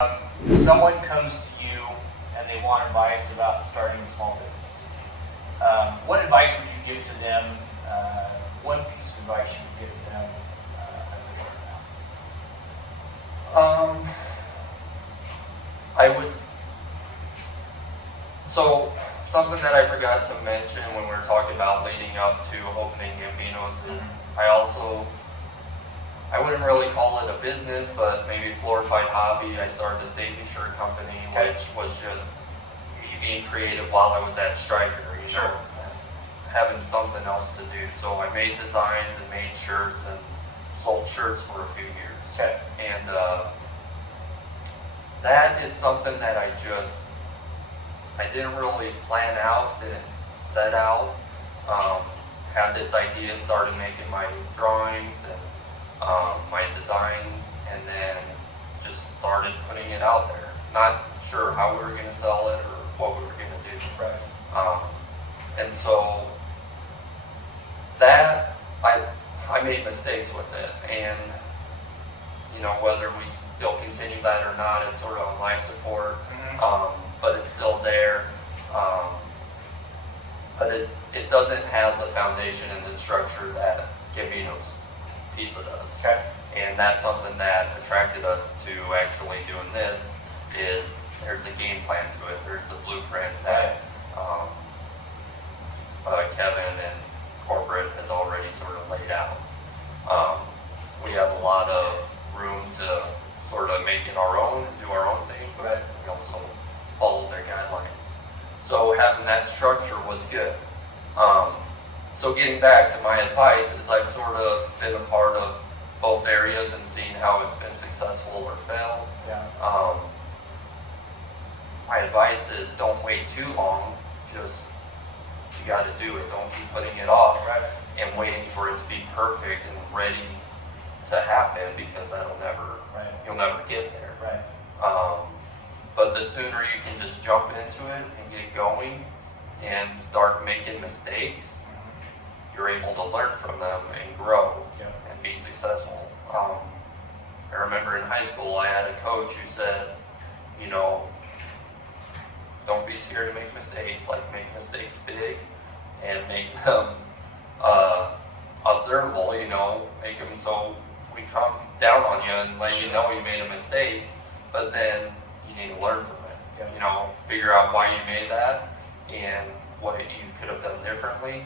If someone comes to you and they want advice about starting a small business, what advice would you give to them? One piece of advice you would give to them as they start out? I would. So something that I forgot to mention when we were talking about leading up to opening Gambino's is I wouldn't really call it a business, but maybe a glorified hobby. I started a safety shirt company, which was just me being creative while I was at Stryker, having something else to do. So I made designs and made shirts and sold shirts for a few years. Okay. And that is something that I didn't really plan out, didn't set out. Had this idea, started making my drawings and my designs, and then just started putting it out there. Not sure how we were going to sell it or what we were going to do. Right. And so that I made mistakes with it, and whether we still continue that or not, it's sort of on life support. But it's still there. But it doesn't have the foundation and the structure that Gambino's Pizza does. Okay. And that's something that attracted us to actually doing this. Is there's a game plan to it. There's a blueprint that Kevin and corporate has already sort of laid out. We have a lot of room to sort of make it our own and do our own thing, but we also follow their guidelines. So having that structure was good. So getting back to my advice is I've sort of been a part of both areas and seen how it's been successful or failed. Yeah. My advice is don't wait too long. Just you got to do it. Don't be putting it off and waiting for it to be perfect and ready to happen, because you'll never get there. Right. But the sooner you can just jump into it and get going and start making mistakes, you're able to learn from them and grow and be successful. I remember in high school I had a coach who said, don't be scared to make mistakes, make mistakes big and make them observable, make them so we come down on you and let you know you made a mistake, but then you need to learn from it. Figure out why you made that and what you could have done differently,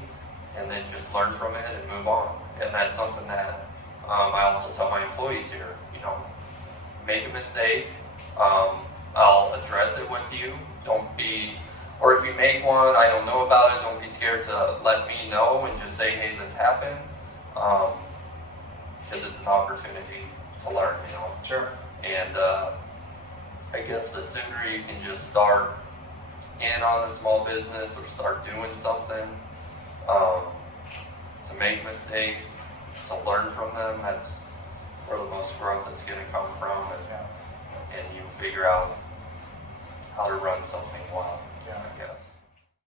and then just learn from it and move on. And that's something that I also tell my employees here. Make a mistake, I'll address it with you. Or if you make one, I don't know about it, don't be scared to let me know and just say, hey, this happened, because it's an opportunity to learn, Sure. And I guess the sooner you can just start in on a small business or start doing something, to make mistakes, to learn from them, that's where the most growth is going to come from, and you figure out how to run something well, I guess.